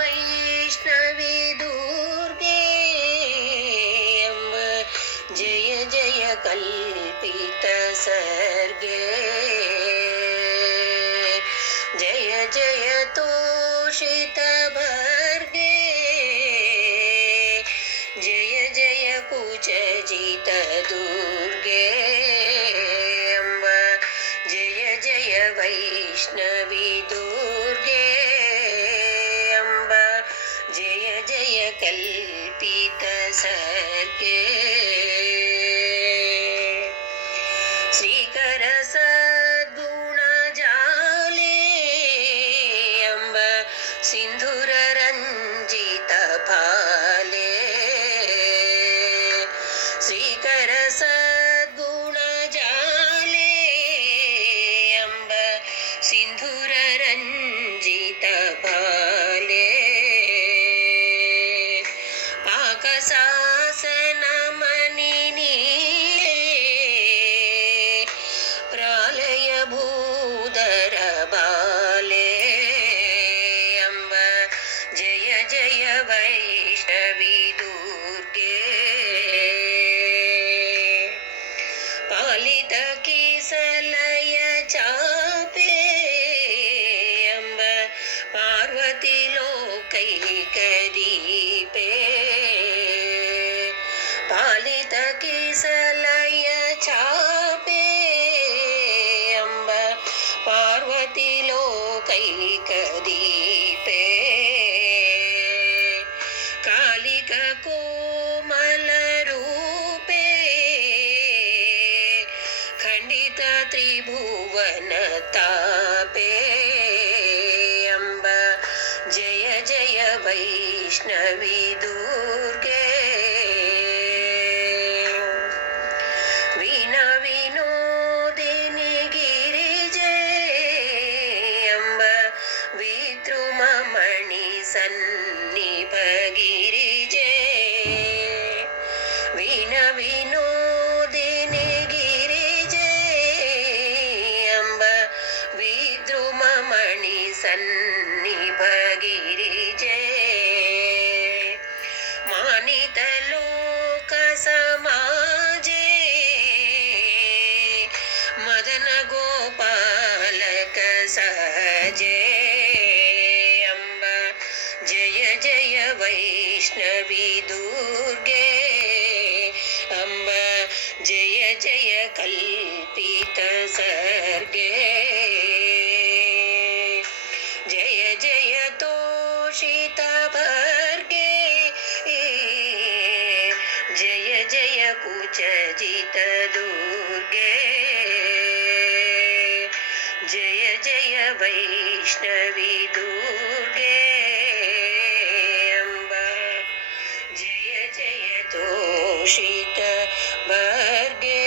वैष्णवी दुर्गे अम्ब जय जय कल्पित सर्गे जय जय तोषित भर्गे जय जय कुचजित दुर्गे अम्ब जय जय वैष्णवी दुर्गे अम्ब जय जय कल्पित सर्गे श्रीकर सद्गुण जाले अम्ब सिंधुर रंजित फाले श्रीकर सद्गुण जाले अम्ब सिंधुर रंजित फाले पाकशासन मणिनी प्रालय भूधर बाले अम्ब जय जय वैष्णवी दुर्गे पालित किसलय चापे अम्ब पार्वती लोकैकदीपे पालित किसलय चापे अम्ब पार्वती लोकैकदीपे कालिक कोमल रूपे खंडित त्रिभुवन तापे अम्ब जय जय वैष्णवी दुर्गे वीणा विनोदिनी गिरिजे अम्ब विद्रुममणि सन्निभ गिरिजे वीणा विनोदिनी गिरिजे अम्ब विद्रुममणि सन्निभ गिरिजे मानित लोक समाजे मदन गोपालक सहजे अम्ब जय जय वैष्णवी दुर्गे अम्ब जय जय कल्पित सर्गे जय जय तोषित भर्गे जय जय कुचजित दुर्गे जय जय वैष्णवी दुर्गे अम्ब जय जय तोषित भर्गे।